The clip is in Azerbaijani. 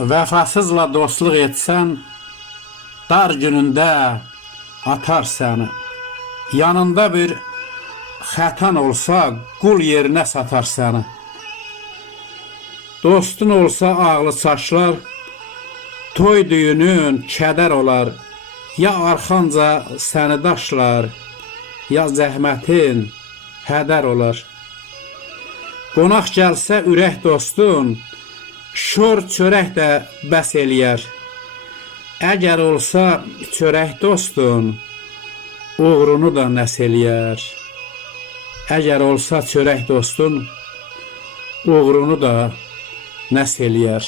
Vəfasızla dostluq etsən, dar günündə atar səni. Yanında bir xətan olsa, qul yerinə satar səni. Dostun olsa ağlı çaşlar, toy düyünün kədər olar. Ya arxanca səni daşlar, ya zəhmətin hədər olar. Qonaq gəlsə ürək dostun, şor çörək də bəs eləyər. Əgər olsa çörək dostun, uğrunu da nəs eləyər. Əgər olsa çörək dostun, uğrunu da nəs eləyər.